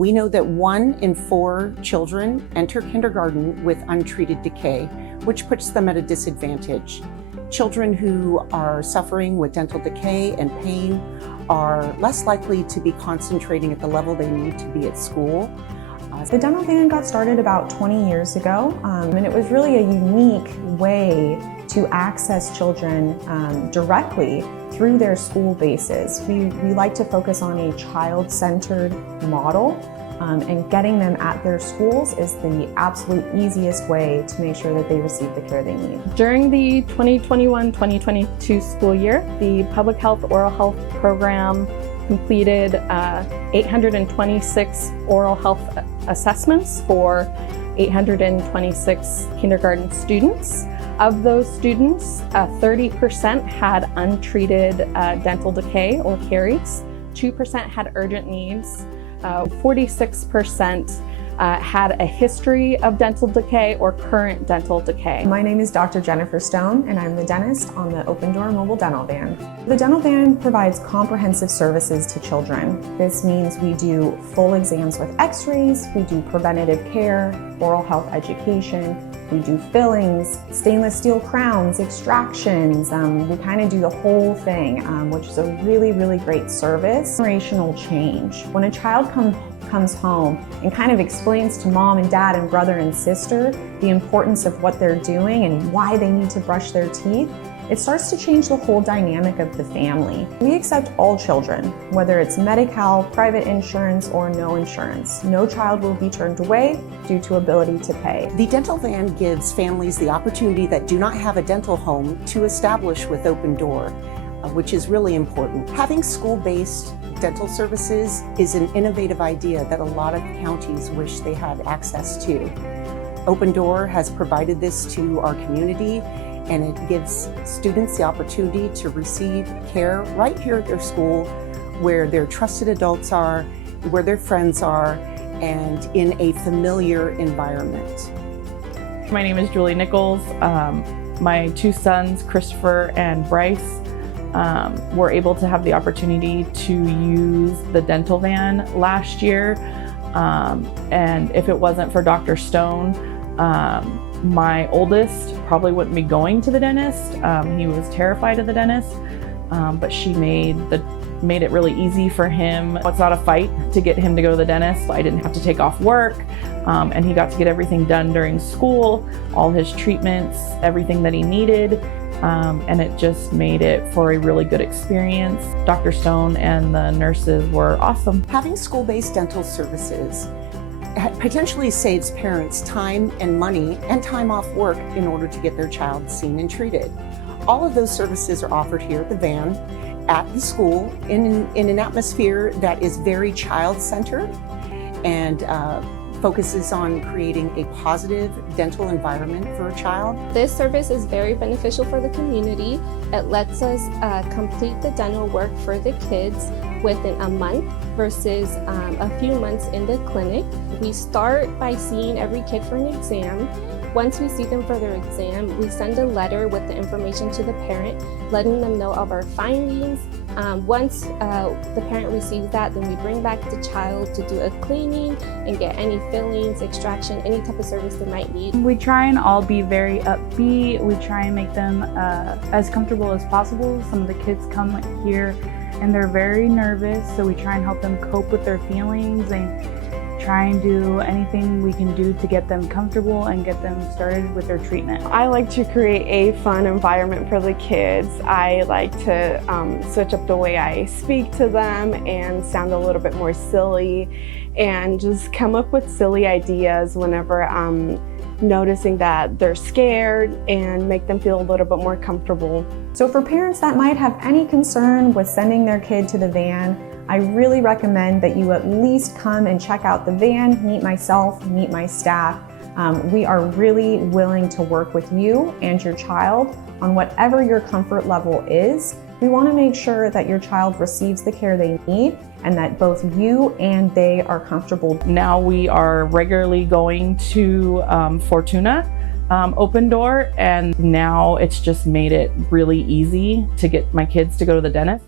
We know that 1 in 4 children enter kindergarten with untreated decay, which puts them at a disadvantage. Children who are suffering with dental decay and pain are less likely to be concentrating at the level they need to be at school. The dental van got started about 20 years ago, and it was really a unique way to access children directly through their school bases. We like to focus on a child-centered model, and getting them at their schools is the absolute easiest way to make sure that they receive the care they need. During the 2021-2022 school year, the Public Health Oral Health Program completed 826 oral health assessments for 826 kindergarten students. Of those students, 30% had untreated dental decay or caries, 2% had urgent needs, 46% had a history of dental decay or current dental decay. My name is Dr. Jennifer Stone, and I'm the dentist on the Open Door Mobile Dental Van. The dental van provides comprehensive services to children. This means we do full exams with x-rays, we do preventative care, oral health education, we do fillings, stainless steel crowns, extractions. We kind of do the whole thing, which is a really, really great service. Generational change. When a child comes home and kind of explains to mom and dad and brother and sister the importance of what they're doing and why they need to brush their teeth, it starts to change the whole dynamic of the family. We accept all children, whether it's Medi-Cal, private insurance, or no insurance. No child will be turned away due to ability to pay. The dental van gives families the opportunity that do not have a dental home to establish with Open Door, which is really important. Having school-based dental services is an innovative idea that a lot of counties wish they had access to. Open Door has provided this to our community, and it gives students the opportunity to receive care right here at their school, where their trusted adults are, where their friends are, and in a familiar environment. My name is Julie Nichols. My 2 sons, Christopher and Bryce, were able to have the opportunity to use the dental van last year. And if it wasn't for Dr. Stone, my oldest probably wouldn't be going to the dentist. He was terrified of the dentist, but she made it really easy for him. It's not a fight to get him to go to the dentist. I didn't have to take off work, and he got to get everything done during school, all his treatments, everything that he needed. And it just made it for a really good experience. Dr. Stone and the nurses were awesome. Having school-based dental services potentially saves parents time and money and time off work in order to get their child seen and treated. All of those services are offered here at the van, at the school, in an atmosphere that is very child-centered and focuses on creating a positive dental environment for a child. This service is very beneficial for the community. It lets us complete the dental work for the kids within a month versus a few months in the clinic. We start by seeing every kid for an exam. Once we see them for their exam, we send a letter with the information to the parent, letting them know of our findings. Once the parent receives that, then we bring back the child to do a cleaning and get any fillings, extraction, any type of service they might need. We try and all be very upbeat. We try and make them as comfortable as possible. Some of the kids come here and they're very nervous, so we try and help them cope with their feelings and try and do anything we can do to get them comfortable and get them started with their treatment. I like to create a fun environment for the kids. I like to switch up the way I speak to them and sound a little bit more silly and just come up with silly ideas whenever I'm noticing that they're scared and make them feel a little bit more comfortable. So for parents that might have any concern with sending their kid to the van, I really recommend that you at least come and check out the van, meet myself, meet my staff. We are really willing to work with you and your child on whatever your comfort level is. We want to make sure that your child receives the care they need and that both you and they are comfortable. Now we are regularly going to Fortuna Open Door, and now it's just made it really easy to get my kids to go to the dentist.